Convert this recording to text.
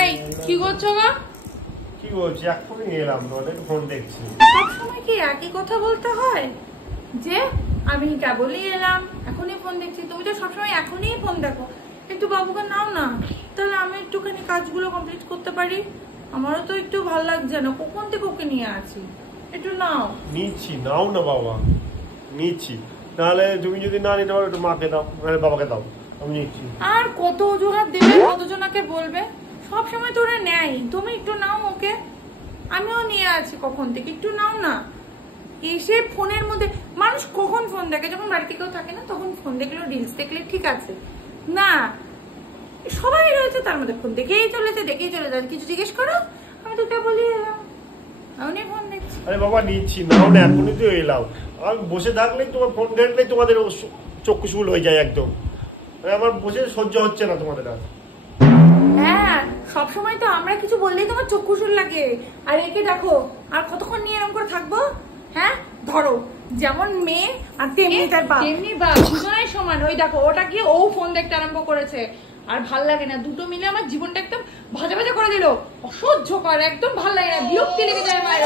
এই কি করছো গো? কি বলছি, এখনই এলাম, তোমাদের ফোন দেখছি। সবসময় কি একই কথা বলতে হয় যে আমি কেবলই এলাম এখনই ফোন দেখছি? তুমি তো সবসময় এখনই ফোন দেখো। একটু বাবুকে নাও না, তাহলে আমি একটুখানি কাজগুলো কমপ্লিট করতে পারি। আমারও তো একটু ভালো লাগছে না, কখন থেকে ওকে নিয়ে আছি। একটু নাও। নিচ্ছি, নাও না বাবা, নিচ্ছি। নাহলে তুমি যদি না নিতে পারো একটু মাকে দাও, নাহলে বাবাকে দাও, আমি নিচ্ছি। আর কত অজুহাত দেবে, কতজনাকে বলবে? সব সময় তোরা নেয়, তুমি একটু নাও ওকে। আমিও নিয়ে আছি কখন থেকে, একটু নাও না। এসে ফোনের মধ্যে মানুষ কখন ফোন দেখে? যখন বাড়িতে কেউ থাকে না তখন ফোন দেখলো, রিলস দেখলে ঠিক আছে না, সবাই রয়েছে তার মধ্যে ফোন দেখেই চলেছে, দেখেই চলে যায়। কিছু জিজ্ঞেস করো, আমি তো কেবলই এলাম, আমি ফোন দেখছি। আরে বাবা নিচ্ছি, নাও না, এখনই তো এলাম। আমি বসে থাকলেই তোমার ফোন ঘাটলেই তোমাদের চক্ষু শুল হয়ে যায় একদম। আমার বসে সহ্য হচ্ছে না তোমাদের আর। হ্যাঁ, সবসময় তো আমরা কিছু বললেই তোমার চক্ষু শুল লাগে। আর একে দেখো, আর কতক্ষণ নিয়ে এরকম করে থাকবো? হ্যাঁ ধরো, যেমন মেয়ে আর তেমনি তার বাপ, তেমনি বাপ, দুজনেই সমান। ওই দেখো, ওটা কি ও ফোন দেখতে আরম্ভ করেছে, আর ভাল লাগে না। দুটো মিলে আমার জীবনটা একদম ভাজা ভাজা করে দিল। অসহ্যকর, একদম ভাল লাগে না, বিরক্তি লেগে যায় আমার।